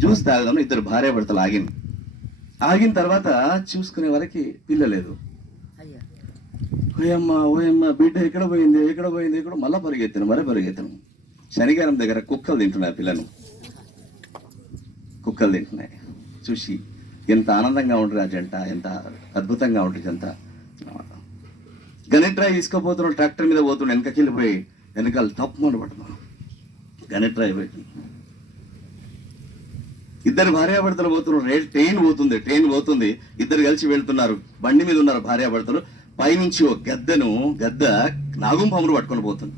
Juice తాగదాం. ఇద్దరు భార్యాభర్తలు ఆగిన తర్వాత చూసుకునే వరకు పిల్లలేదు. ఓయమ్మ బిడ్డ ఎక్కడ పోయింది మళ్ళీ పరిగెత్తాను. శనిగారం దగ్గర కుక్కలు తింటున్నాయి, పిల్లను కుక్కలు తింటున్నాయి. చూసి ఎంత ఆనందంగా ఉంటుంది ఆ జంట, ఎంత అద్భుతంగా ఉంటుంది జంట. గణిట్రాయి తీసుకోపోతున్నాడు, ట్రాక్టర్ మీద పోతున్నాడు, వెనకకెళ్ళిపోయి వెనకాల తప్పు పడుతున్నాడు. గణిట్రాయి పెట్టి ఇద్దరు భార్యాభర్తలు పోతున్నారు. ట్రైన్ పోతుంది, ఇద్దరు కలిసి వెళ్తున్నారు, బండి మీద ఉన్నారు భార్యాభర్తలు. పైనుంచి ఒక గద్ద నాగుంపామును పట్టుకొని పోతుంది.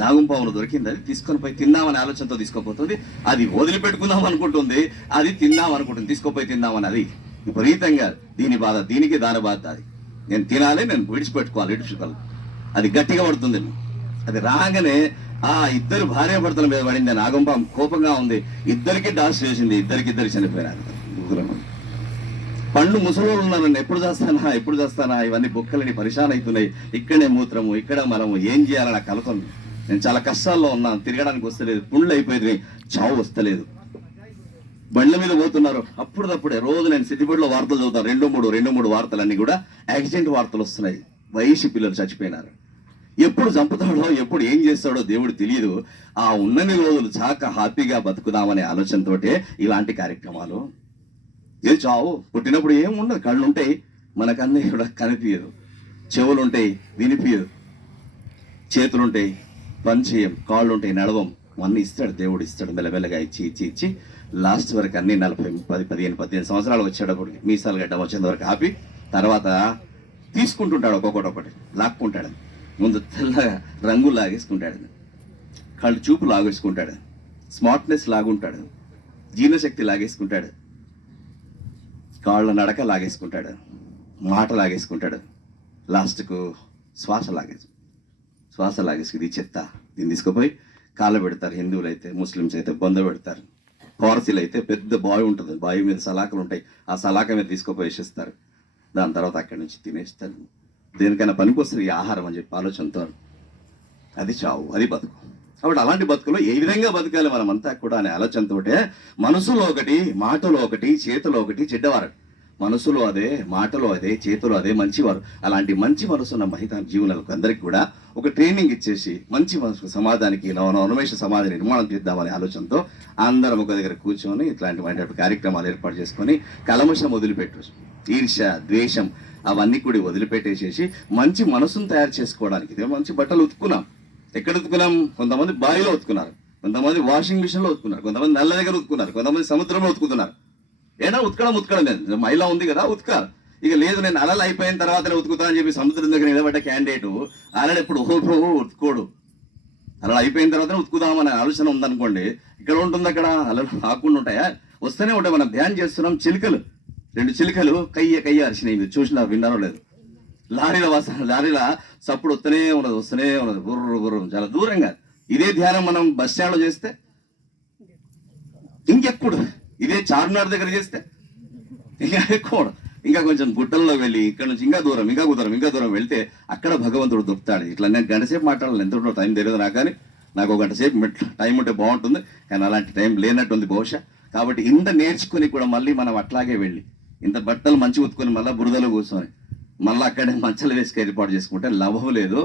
నాగుంపామును దొరికింది, అది తీసుకొని పోయి తిందామని ఆలోచనతో తీసుకోపోతుంది. అది వదిలిపెట్టుకుందాం అనుకుంటుంది, అది తిందాం అనుకుంటుంది, తీసుకుపోయి తిందామని. అది విపరీతంగా దీని బాధ, దీనికి దాని బాధ. అది నేను తినాలి, నేను విడిచిపెట్టుకోవాలి. అది గట్టిగా పడుతుంది. అది రాగానే ఆ ఇద్దరు భార్యాభర్తల మీద పడింది. నాగుంపాము కోపంగా ఉంది, ఇద్దరికి డాన్స్ చేసింది, ఇద్దరికి చనిపోయినారు. పండు ముసలోళ్ళు ఉన్నారండి, ఎప్పుడు చేస్తానా ఇవన్నీ బొక్కలని పరిశాన్ అవుతున్నాయి. ఇక్కడే మూత్రము, ఇక్కడ మనము, ఏం చేయాలని నాకు కలుతుంది. నేను చాలా కష్టాల్లో ఉన్నాను, తిరగడానికి వస్తలేదు, పుండ్లు అయిపోయింది, చావు వస్తలేదు. బండ్ల మీద పోతున్నారు. అప్పుడప్పుడే రోజు నేను సిద్దిపేటలో వార్తలు చదువుతాను, రెండు మూడు వార్తలన్నీ కూడా యాక్సిడెంట్ వార్తలు వస్తున్నాయి. వయసు పిల్లలు చచ్చిపోయినారు. ఎప్పుడు చంపుతాడో, ఎప్పుడు ఏం చేస్తాడో దేవుడు తెలియదు. ఆ ఉన్నన్ని రోజులు చాక హ్యాపీగా బతుకుదామనే ఆలోచనతోటే ఇలాంటి కార్యక్రమాలు. ఏ చావు పుట్టినప్పుడు ఏం ఉండదు, కళ్ళు ఉంటాయి, మనకన్నీ కూడా కనిపించదు, చెవులు ఉంటాయి, వినిపించదు, చేతులుంటాయి, పని చేయం, కాళ్ళు ఉంటాయి, నడవం. అన్నీ ఇస్తాడు దేవుడు, ఇస్తాడు మెల్లమెల్లగా ఇచ్చి లాస్ట్ వరకు అన్ని 15 సంవత్సరాలు వచ్చేటప్పుడు మీసాలు గడ్డం వచ్చేంత వరకు ఆపి తర్వాత తీసుకుంటుంటాడు, ఒక్కొక్కటి లాక్కుంటాడు. ముందు తెల్లగా రంగు లాగేసుకుంటాడు, కళ్ళు చూపు లాగేసుకుంటాడు, స్మార్ట్నెస్ లాగుంటాడు, జీర్ణశక్తి లాగేసుకుంటాడు, కాళ్ళ నడక లాగేసుకుంటాడు, మాట లాగేసుకుంటాడు, లాస్ట్కు శ్వాస లాగేసుకుంది. ఈ చెత్త దీన్ని తీసుకుపోయి కాళ్ళ పెడతారు. హిందువులు అయితే, ముస్లిమ్స్ అయితే బొంద పెడతారు. పారసీలు అయితే పెద్ద బావి ఉంటుంది, బావి మీద సలాకలు ఉంటాయి, ఆ సలాక మీద తీసుకుపోయి వేసేస్తారు. దాని తర్వాత అక్కడి నుంచి తినేస్తారు. దేనికైనా పనికొస్తుంది ఈ ఆహారం అని చెప్పి ఆలోచనతో. అది చావు, అది బతుకు. కాబట్టి అలాంటి బతుకులో ఏ విధంగా బతకాలి మనమంతా కూడా అనే ఆలోచనతోటే మనసులో ఒకటి, మాటలో ఒకటి, చేతిలో ఒకటి చెడ్డవారు. మనసులో అదే, మాటలో అదే, చేతిలో అదే మంచివారు. అలాంటి మంచి మనసున్న మహిళా జీవనాలకు అందరికీ కూడా ఒక ట్రైనింగ్ ఇచ్చేసి మంచి మనసు సమాజానికి నవోన్మేష సమాజ నిర్మాణం చేద్దామనే ఆలోచనతో అందరం ఒక దగ్గర కూర్చొని ఇట్లాంటి కార్యక్రమాలు ఏర్పాటు చేసుకొని కలమషం వదిలిపెట్టచ్చు, ఈర్ష్య, ద్వేషం అవన్నీ కూడా వదిలిపెట్టేసేసి మంచి మనసును తయారు చేసుకోవడానికి. ఇదే మంచి బట్టలు ఉతుకున్నాం, ఎక్కడ ఉతుకున్నాం? కొంతమంది బావిలో ఉతుకున్నారు, కొంతమంది వాషింగ్ మిషన్ లో ఉతుకున్నారు, కొంతమంది నల్ల దగ్గర ఉతుకున్నారు, కొంతమంది సముద్రంలో ఉతుకుతున్నారు. ఏనా ఉతకడం లేదు, మైలా ఉంది కదా ఉతకాలి. ఇక లేదు నేను అలలు అయిపోయిన తర్వాతనే ఉతుకుతా అని చెప్పి సముద్రం దగ్గర నిలబడ్డ క్యాండిడేట్ అలలు ఎప్పుడు ఉతుకోడు. అలలు అయిపోయిన తర్వాతనే ఉతుకుదామనే ఆలోచన ఉందనుకోండి, ఇక్కడ ఉంటుంది, అక్కడ అలలు ఆకుండా ఉంటాయా? వస్తూనే ఉంటాయి. మనం ధ్యానం చేస్తున్నాం, చిలుకలు, 2 చిలుకలు కయ్య అరిచినాయి. మీరు చూసినా విన్నారో లేదు? లారీల సప్పుడు వస్తూనే ఉన్నది, బుర్రు చాలా దూరంగా. ఇదే ధ్యానం మనం బస్ స్టాండ్లో చేస్తే ఇంకెప్పుడు, ఇదే చార్మినార్ దగ్గర చేస్తే ఇంకా ఎక్కువ, ఇంకా కొంచెం గుట్టల్లో వెళ్ళి ఇక్కడ నుంచి ఇంకా దూరం వెళ్తే అక్కడ భగవంతుడు దొరుకుతాడు. ఇట్లా నేను గంటసేపు మాట్లాడాలి, ఎంత టైం తెలియదు నాకు, కానీ నాకు ఒక గంటసేపు టైం ఉంటే బాగుంటుంది, కానీ అలాంటి టైం లేనట్టుంది బహుశా. కాబట్టి ఇంత నేర్చుకుని కూడా మళ్ళీ మనం అట్లాగే వెళ్ళి ఇంత బట్టలు మంచి ఉతుకొని మళ్ళీ బురదలో కూర్చొని మళ్ళీ అక్కడే మంచలు వేసుకు ఏర్పాటు చేసుకుంటే లాభం లేదు.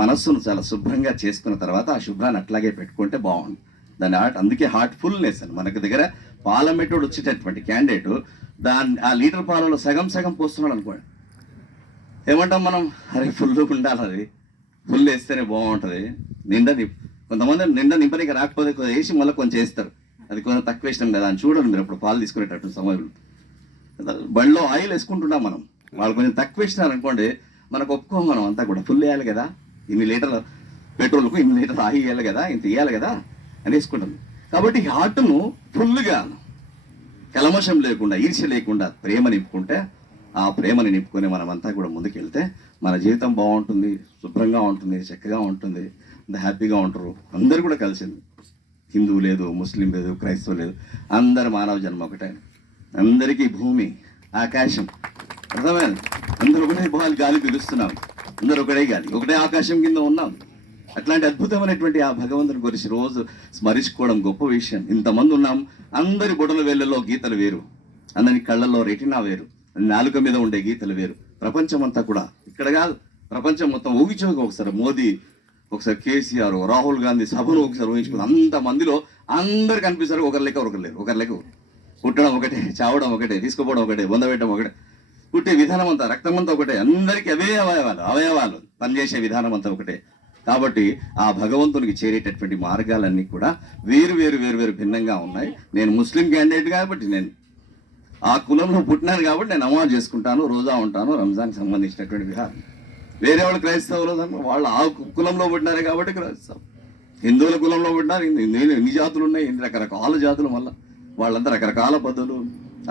మనస్సును చాలా శుభ్రంగా చేసుకున్న తర్వాత ఆ శుభ్రాన్ని అట్లాగే పెట్టుకుంటే బాగుంది. దాని అందుకే హార్ట్ఫుల్నెస్ అని. మనకి దగ్గర పాలమెటోడు వచ్చేటటువంటి క్యాండిడేట్ ఆ లీటర్ పాలలో సగం పోస్తున్నాడు అనుకోండి, ఏమంటాం మనం? అరే ఫుల్ ఉండాలి, అది ఫుల్ వేస్తేనే బాగుంటుంది. కొంతమంది నిండా నింపనికి రాకపోతే వేసి మళ్ళీ కొంచెం వేస్తారు, అది కొంచెం తక్కువ వేసినాం కదా అని చూడండి. మీరు ఇప్పుడు పాలు తీసుకునేటట్టు సమయంలో బండిలో ఆయిల్ వేసుకుంటున్నాం మనం, వాళ్ళు కొంచెం తక్కువ వేసినారు అనుకోండి, మనకు ఒప్పుకోం. మనం అంతా కూడా ఫుల్ వేయాలి కదా, ఇన్ని లీటర్ల పెట్రోల్కు ఇన్ని లీటర్ ఆయిల్ వేయాలి కదా, ఇంత వేయాలి కదా అని వేసుకుంటాం. కాబట్టి హార్ట్ను ఫుల్గా కలమషం లేకుండా, ఈర్ష్య లేకుండా ప్రేమ నింపుకుంటే, ఆ ప్రేమని నింపుకొని మనమంతా కూడా ముందుకెళ్తే మన జీవితం బాగుంటుంది, శుభ్రంగా ఉంటుంది, చక్కగా ఉంటుంది, హ్యాపీగా ఉంటారు. అందరు కూడా కలిసింది, హిందువు లేదు, ముస్లిం లేదు, క్రైస్తవు లేదు, అందరు మానవ జన్మ ఒకటే. అందరికీ భూమి, ఆకాశం అర్థమైంది. అందరూ ఒకటే గాలి పీలుస్తున్నాం, అందరూ ఒకటే గాలి, ఒకటే ఆకాశం కింద ఉన్నాం. అట్లాంటి అద్భుతమైనటువంటి ఆ భగవంతుని గురించి రోజు స్మరించుకోవడం గొప్ప విషయం. ఇంతమంది ఉన్నాం, అందరి బొడల వేళ్ళలో గీతలు వేరు, అందరి కళ్ళల్లో రెటినా వేరు, నాలుక మీద ఉండే గీతలు వేరు. ప్రపంచం అంతా కూడా ఇక్కడ కాదు, ప్రపంచం మొత్తం ఊగిచోక ఒకసారి మోదీ, ఒకసారి కేసీఆర్, రాహుల్ గాంధీ సభను ఒకసారి ఊహించుకుని అంత మందిలో అందరు కనిపిస్తారు, ఒకరి లెక్క ఒకరు లేరు. ఒకరి లెక్క పుట్టడం ఒకటే, చావడం ఒకటే, తీసుకుపోవడం ఒకటే, బొందబెట్టడం ఒకటే, పుట్టే విధానం అంతా, రక్తం అంతా ఒకటే, అందరికీ అవే అవయవాలు పనిచేసే విధానం అంతా ఒకటే. కాబట్టి ఆ భగవంతునికి చేరేటటువంటి మార్గాలన్నీ కూడా వేరు వేరు వేరు వేరు భిన్నంగా ఉన్నాయి. నేను ముస్లిం క్యాండిడేట్ కాబట్టి, నేను ఆ కులంలో పుట్టినాను కాబట్టి నేను నమాజ్ చేసుకుంటాను, రోజా ఉంటాను, రంజాన్కి సంబంధించినటువంటి విహారం. వేరే వాళ్ళు క్రైస్తవులు వాళ్ళు ఆ కులంలో పుట్టినారే కాబట్టి క్రైస్తవం. హిందువుల కులంలో పుట్టినారు, ఎన్ని జాతులు ఉన్నాయి, ఎన్ని రకరకాల జాతులు, మళ్ళీ వాళ్ళంతా రకరకాల పద్ధతులు,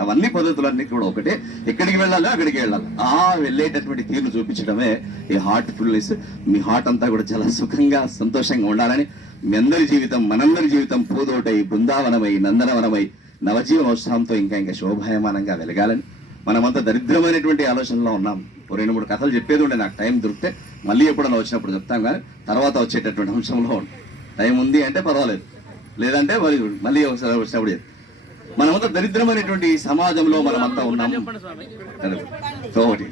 అవన్నీ పద్ధతులన్నీ కూడా ఒకటే. ఎక్కడికి వెళ్ళాలో అక్కడికి వెళ్ళాలి. ఆ వెళ్ళేటటువంటి తీరును చూపించడమే ఈ హార్ట్ఫుల్నెస్. మీ హార్ట్ అంతా కూడా చాలా సుఖంగా సంతోషంగా ఉండాలని, మీ అందరి జీవితం మనందరి జీవితం పూదోటై బృందావనమై నందనవనమై నవజీవనోత్సవంతో ఇంకా ఇంకా శోభాయమానంగా వెలగాలని, మనమంతా దరిద్రమైనటువంటి ఆలోచనలో ఉన్నాం. 2-3 కథలు చెప్పేది ఉండే, నాకు టైం దొరికితే మళ్ళీ ఎప్పుడైనా వచ్చినప్పుడు చెప్తాం, కానీ తర్వాత వచ్చేటటువంటి అంశంలో టైం ఉంది అంటే పర్వాలేదు, లేదంటే మళ్ళీ ఒకసారి వచ్చినప్పుడు చెప్తాం. మనమంతా దరిద్రమైనటువంటి సమాజంలో మనమంతా ఉన్నాం. ఒకటి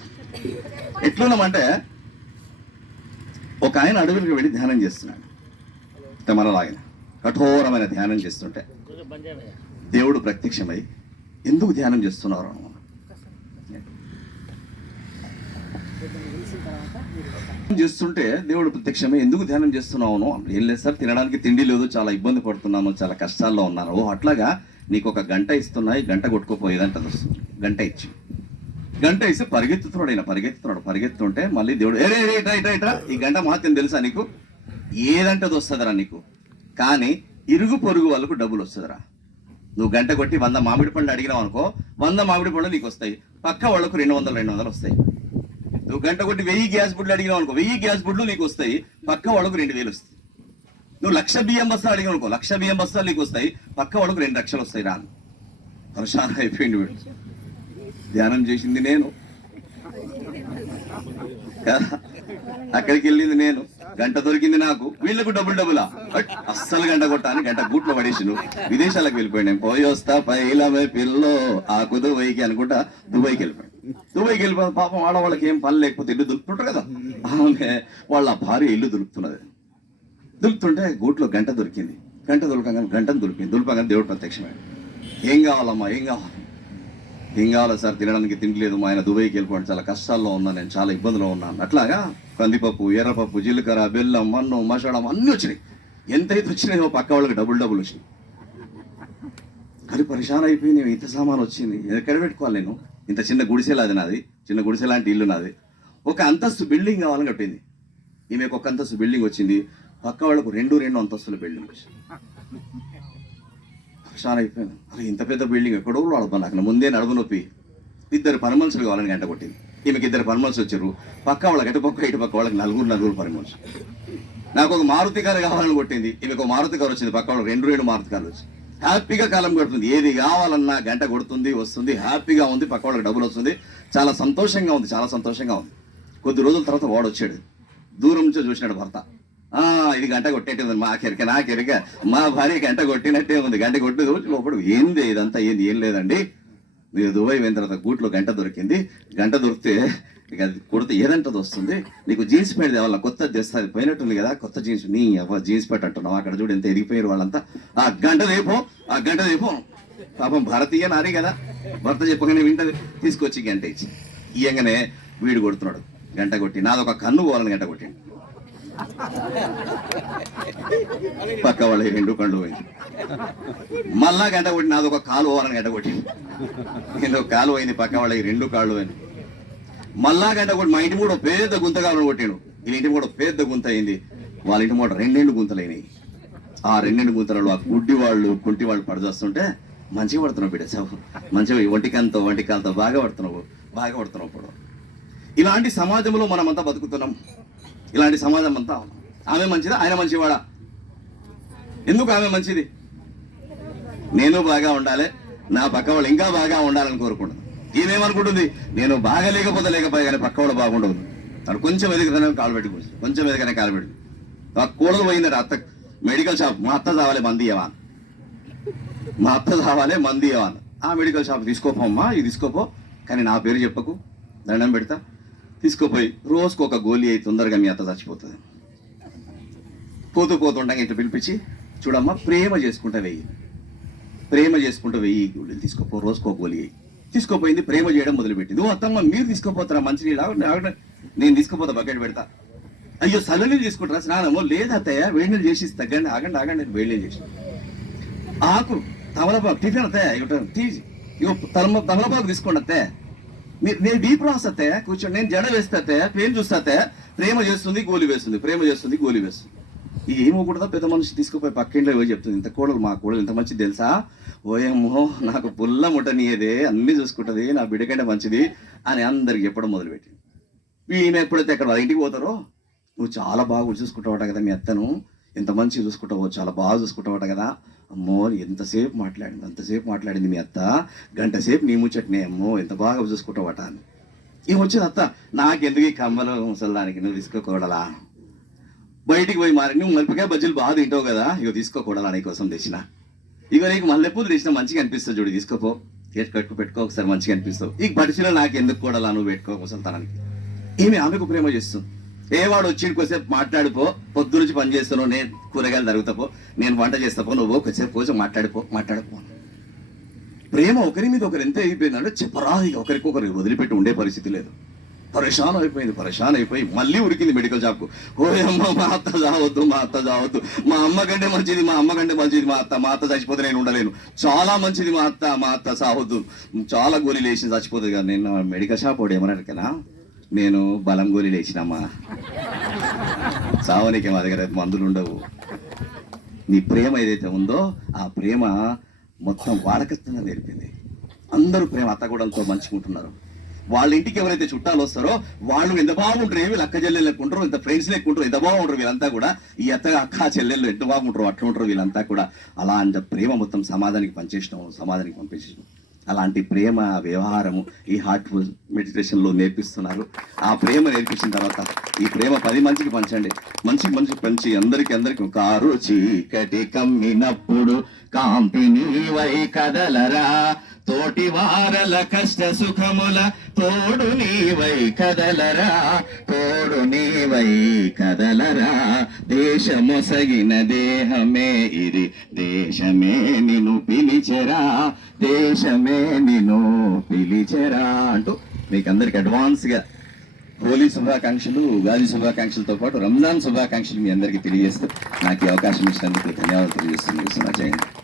ఎట్లున్నామంటే, ఒక ఆయన అడవులకు వెళ్ళి ధ్యానం చేస్తున్నాడు, మనలాగిన కఠోరమైన ధ్యానం చేస్తుంటే దేవుడు ప్రత్యక్షమై ఎందుకు ధ్యానం చేస్తున్నారు చేస్తుంటే దేవుడు ప్రత్యక్షమే ఎందుకు ధ్యానం చేస్తున్నావును? ఏం లేదు సార్, తినడానికి తిండి లేదు, చాలా ఇబ్బంది పడుతున్నాను, చాలా కష్టాల్లో ఉన్నాను. ఓ అట్లాగా, నీకు 1 గంట ఇస్తున్నాయి, గంట కొట్టుకోపోయేదంటే అది వస్తుంది. గంట ఇచ్చి పరిగెత్తుతున్నాడు. ఆయన పరిగెత్తుంటే మళ్ళీ దేవుడు రైట్రా, ఈ గంట మహత్యం తెలుసా నీకు? ఏదంటే అది వస్తుందిరా నీకు, కానీ ఇరుగు పొరుగు వాళ్ళకు డబ్బులు వస్తుందిరా. నువ్వు గంట కొట్టి 100 మామిడి పళ్ళు అడిగినావు అనుకో, 100 మామిడి పళ్ళు నీకు వస్తాయి, పక్క వాళ్ళకు 200 వస్తాయి. నువ్వు గంట కొట్టి 1000 గ్యాస్ బుడ్లు అడిగినావు అనుకో, 1000 గ్యాస్ బుడ్లు నీకు వస్తాయి, పక్క వాళ్ళకు 2000 వస్తాయి. నువ్వు 1,00,000 బియ్యం బస్తాలు అడిగినావు అనుకో, 1,00,000 బియ్యం బస్తాలు నీకు వస్తాయి, పక్క వాళ్ళకు 2 లక్షలు వస్తాయి. రాను పరిశాన అయిపోయింది వీడు. ధ్యానం చేసింది నేను, అక్కడికి వెళ్ళింది నేను, గంట దొరికింది నాకు, వీళ్ళకు డబ్బులా. అస్సలు గంట కొట్టాను, గంట గూట్లో పడేసి విదేశాలకు వెళ్ళిపోయాను. నేను పోయి వస్తా పైలమే పిల్లో ఆకు దుబాయ్కి అనుకుంటా దుబాయ్కి వెళ్ళిపోయాను. పాపం ఆడవాళ్ళకి ఏం పని లేకపోతే ఇల్లు దులుపుతుంటారు కదా, ఆమె వాళ్ళ భార్య ఇల్లు దులుపుతుంటే గూట్లో గంట దొరికింది. గంటను దులిపగానే దేవుడు ప్రత్యక్షమే. ఏం కావాలమ్మా, ఏం కావాలి సార్? తినడానికి తిండి లేదు, మా ఆయన దుబాయ్కి వెళ్ళిపోయాడు, చాలా కష్టాల్లో ఉన్నాను, నేను చాలా ఇబ్బందులో ఉన్నాను. అట్లాగా కందిపప్పు, ఎర్రపప్పు, జీలకర్ర, బెల్లం, మన్ను, మసాలం అన్నీ వచ్చినాయి. ఎంతైతే వచ్చినాయో పక్క వాళ్ళకి డబ్బులు వచ్చినాయి. అది పరిశాన్ అయిపోయి, నేను ఇంత సామాన్ వచ్చింది, ఎక్కడ పెట్టుకోవాలి నేను? ఇంత చిన్న గుడిసెలు, అది నాది, చిన్న గుడిసె లాంటి ఇల్లు నాది. 1 అంతస్తు బిల్డింగ్ కావాలని కట్టింది ఈమెకు. 1 అంతస్తు బిల్డింగ్ వచ్చింది, పక్క వాళ్ళకు 2 అంతస్తుల బిల్డింగ్ వచ్చింది. పరిశాన్ అయిపోయాను. అరే ఇంత పెద్ద బిల్డింగ్ ఎక్కడో నడపను, నాకు ముందే నడుము నొప్పి. 2 పని మనుషులు కావాలని గంట కొట్టింది. ఈమెకి 2 పని మనుషులు వచ్చారు, పక్క వాళ్ళకి ఇటు పక్క వాళ్ళకి 4 పని మనుషులు. నాకు 1 మారుతి కారు కావాలని కొట్టింది, ఈమెకు 1 మారుతి కారు వచ్చింది, పక్క వాళ్ళకి 2 మారుతి కార్లు వచ్చి హ్యాపీగా కాలం గడుతుంది. ఏది కావాలన్నా గంట కొడుతుంది, వస్తుంది, హ్యాపీగా ఉంది, పక్క వాళ్ళకి డబ్బులు వస్తుంది, చాలా సంతోషంగా ఉంది. కొద్ది రోజుల తర్వాత వాడు వచ్చాడు, దూరం నుంచో చూసినాడు భర్త. ఇది గంట కొట్టేట్టే ఉంది, నాకెరిక మా భార్య గంట కొట్టినట్టే ఉంది, గంట కొట్టి లోపల ఏంది ఇదంతా, ఏం లేదండి, మీరు దుబాయ్ పోయిన తర్వాత గూట్లో గంట దొరికింది, గంట దొరికితే ఇక అది కొడితే ఏదంటది వస్తుంది, నీకు జీన్స్ ప్యాంట్ తేవాల, కొత్తది తెస్తుంది, పోయినట్టుంది కదా కొత్త జీన్స్, నీ జీన్స్ ప్యాంట్ అంటున్నావు, అక్కడ చూడు ఎంత ఎదిగిపోయారు వాళ్ళంతా, ఆ గంట దేపో. పాపం భారతీయ నారీ కదా, భర్త చెప్పగానే వింటది, తీసుకొచ్చి గంట ఇచ్చి ఇయ్యంగానే వీడు కొడుతున్నాడు. గంట కొట్టి నాదొక కన్ను పోవాలని గంట కొట్టిండు, పక్క వాళ్ళ 2 కళ్ళు పోయింది. మళ్ళా గంట కొట్టి నాదొక కాలు పోవాలని గంట కొట్టిండు, నేను కాలు పోయింది, పక్క వాళ్ళకి 2 కాళ్ళు పోయింది. మళ్ళా గంట కొట్టి మా ఇంటి కూడా పెద్ద గుంత కావాలని కొట్టిండు, వీళ్ళ ఇంటి కూడా పెద్ద గుంత అయింది, వాళ్ళ ఇంటి కూడా 2 గుంతలైనాయి. ఆ 2 గుంతలలో ఆ గుడ్డి వాళ్ళు కుంటి వాళ్ళు పడదొస్తుంటే మంచిగా పడుతున్నావు బిడ్డ, మంచిగా ఒంటికాలతో బాగా పడుతున్నావు ఇప్పుడు. ఇలాంటి సమాజంలో మనమంతా బతుకుతున్నాం. ఇలాంటి సమాజం అంతా, ఆమె మంచిదా ఆయన మంచివాడా? ఎందుకు ఆమె మంచిది? నేను బాగా ఉండాలి, నా పక్క వాళ్ళు ఇంకా బాగా ఉండాలని కోరుకుంటుంది. ఈమెమనుకుంటుంది, నేను బాగా లేకపోతే కానీ పక్క వాడు బాగుండదు. తను కొంచెం ఎదుగుతానే కాలు పెట్టుకుంటుంది, కొంచెం ఎదుగునే కాలు పెట్టుకుంది. ఆ కోడలు పోయిందట అత్త మెడికల్ షాప్, మా అత్త చావాలి మంది ఇవ్వా, మా అత్త చావాలి మంది ఇవ్వా. ఆ మెడికల్ షాప్ తీసుకోపోమ్మా, ఇది తీసుకోపో, కానీ నా పేరు చెప్పకు, దండం పెడతా. తీసుకోపోయి రోజుకు ఒక గోళీ అయి తొందరగా మీ అత్త చచ్చిపోతుంది. పోతుండగా ఇంట్లో పిలిపించి, చూడమ్మా ప్రేమ చేసుకుంటా వెయ్యి, ప్రేమ చేసుకుంటూ 1000 గోళీలు తీసుకోపో, రోజుకో గోళీ అయ్యి. తీసుకోపోయింది, ప్రేమ చేయడం మొదలుపెట్టింది. ఓ అత్తమ్మ మీరు తీసుకోపోతారా మంచినీళ్ళు? నేను తీసుకుపోతా, బకెట్ పెడతా. అయ్యో చల్లనీళ్ళు తీసుకుంటారా స్నానమో? లేదత్తయ్య వేడి నీళ్ళు చేసి తగ్గండి, ఆగండి వేడి నీళ్ళు చేసి. ఆకు తమలపాకు టిఫిన్ అత్తయ్య తీసి ఇగో తమలపాకు తీసుకోండి అత్తయ్య. నేను డీప్ ప్రాసెస్ అత్తయ్య, కూర్చోండి, నేను జడ వేస్తే అత్తయ్య, పేరు చూస్తే అత్తయ్య, ప్రేమ చేస్తుంది గోలి వేస్తుంది, ప్రేమ చేస్తుంది గోలి వేస్తుంది. ఇది ఏమోకూడదా పెద్ద మనిషి తీసుకుపోయి పక్కింట్లో పోయి చెప్తుంది, ఇంత కోడలు మా కోడలు ఇంత మంచిది తెలుసా, ఓయమ్మో నాకు పుల్ల ముట్టనీయదే, అన్ని చూసుకుంటుంది, నా బిడ్డ కంటే మంచిది అని అందరికి చెప్పడం మొదలుపెట్టింది. ఈమె ఎప్పుడైతే అక్కడ వాళ్ళ ఇంటికి పోతారో, నువ్వు చాలా బాగా చూసుకుంటావట కదా మీ అత్తను, ఎంత మంచిగా చూసుకుంటావో, చాలా బాగా చూసుకుంటావట కదా. అమ్మో అంతసేపు మాట్లాడింది మీ అత్త, గంట సేపు నీ ముచ్చట్నే, అమ్మో ఎంత బాగా చూసుకుంటావట అని. ఏం వచ్చింది అత్త, నాకెందుకు ఈ కమ్మలు ముసలానికి, నువ్వు తీసుకోకూడలా, బయటికి పోయి మారి నువ్వు మిరపకాయ బజ్జీలు బాగా తింటావు కదా, ఇగో తీసుకోకూడలా నీకోసం తెచ్చిన, ఇగో నీకు మల్లెపూలు తెచ్చిన మంచిగా అనిపిస్తుంది చూడు, తీసుకోపో, పెట్టుకో ఒకసారి మంచిగా అనిపిస్తావు, ఈ బడిచిలో నాకు ఎందుకు కూడాలా, నువ్వు పెట్టుకో ముసలితనానికి. ఆమెకు ప్రేమ చేస్తుంది. వాడు వచ్చి కొద్దిసేపు మాట్లాడిపో, పొద్దు నుంచి పని చేస్తాను, నేను కూరగాయలు తరుగుతాపో, నేను వంట చేస్తాపో, నువ్వు కొద్దిసేపు కోసం మాట్లాడిపో. ప్రేమ ఒకరి మీద ఒకరు ఎంత అయిపోయిందంటే చెప్పరా, ఇక ఒకరికొకరు వదిలిపెట్టి ఉండే పరిస్థితి లేదు. పరేషాన్ అయిపోయి మళ్ళీ ఉరికింది మెడికల్ షాప్కు. ఓయమ్మ మా అత్త చావద్దు, మా అమ్మ కంటే మంచిది, మా అత్త చచ్చిపోతే నేను ఉండలేను, చాలా మంచిది మా అత్త సావద్దు, చాలా గోళీలు వేసి చచ్చిపోతుంది కదా. నేను మెడికల్ షాప్ వాడు ఏమన్నాడుకనా, నేను బలం గోళీలు వేసినమ్మా, సావనికి మా దగ్గర మందులు ఉండవు. నీ ప్రేమ ఏదైతే ఉందో ఆ ప్రేమ మొత్తం వాడకత్వంగా నేర్పింది. అందరూ ప్రేమ అత్తగూడలతో మంచుకుంటున్నారు. వాళ్ళ ఇంటికి ఎవరైతే చుట్టాలు వస్తారో వాళ్ళు ఎంత బాగుంటారు, ఏమి అక్క చెల్లెలు లెక్కుంటారు, ఇంత ఫ్రెండ్స్ లెక్కుంటారు, ఎంత బాగుంటారు వీళ్ళంతా కూడా. ఈ అక్క చెల్లెళ్ళు ఎంత బాగుంటారు, అట్లా ఉంటారు వీళ్ళంతా కూడా. అలా అంత ప్రేమ మొత్తం సమాజానికి పంపించేసినాం. అలాంటి ప్రేమ వ్యవహారము ఈ హార్ట్ఫుల్ మెడిటేషన్లో నేర్పిస్తున్నారు. ఆ ప్రేమ నేర్పించిన తర్వాత ఈ ప్రేమ 10 మందికి పంచండి, మంచి పంచి అందరికి. కారు చీకటి కమ్మినప్పుడు కాంతి నీవై కదలరా, తోటి వారల కష్ట సుఖముల తోడు నీవై కదలరా, దేశమొసగిన దేహమే ఇది, దేశమే నిన్ను పిలిచెరా అంటూ మీకు అందరికి అడ్వాన్స్గా హోలీ శుభాకాంక్షలు, ఉగాది శుభాకాంక్షలతో పాటు రంజాన్ శుభాకాంక్షలు మీ అందరికీ తెలియజేస్తూ నాకు ఈ అవకాశం ఇచ్చినందుకు ధన్యవాదాలు తెలియజేస్తున్నాను.